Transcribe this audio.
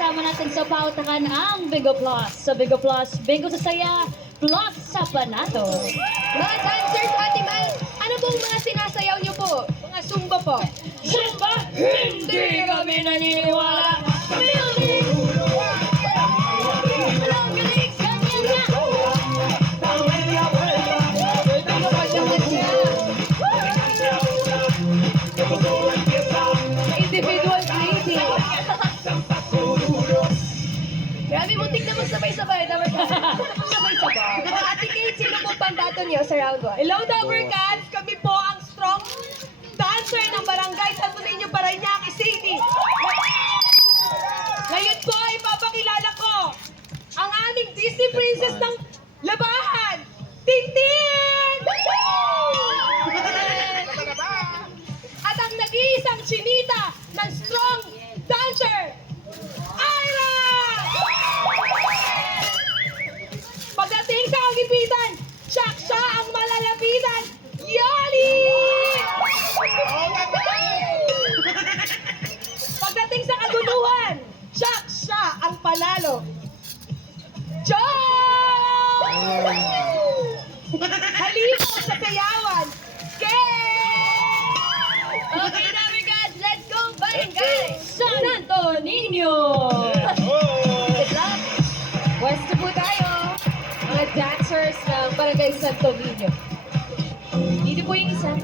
natin sa pautakan ang Bingo Plus. Sa Bingo Plus, Bingo sa saya, plus sa panato. Mga dancers, Ate Mal, ano pong mga sinasayaw niyo po? Mga zumba po. Sumba, hindi kami naniniwala. Music! Walang galing, ganyan nga. Ano naman siya? Individual Na magsabay-sabay. Dapat Sabay-sabay. Ate Kate, sino po pandato niyo sa round 1? Hello, Dabber Cats! Kami po ang strong dancer ng Barangay Santo Niño, Parañaque City. Ngayon po, ipapakilala ko ang aming Disney Princess ng Pagdating sa kagipitan, siya siya ang malalapitan, Yoli! Pagdating sa kagustuhan, siya siya ang panalo, John! Halimo sa sayawan, Kay! Okay, Dabber Cats, let's go, barangay! San Antonio! officers ng Barangay Santo Niño. Dito po yung isa.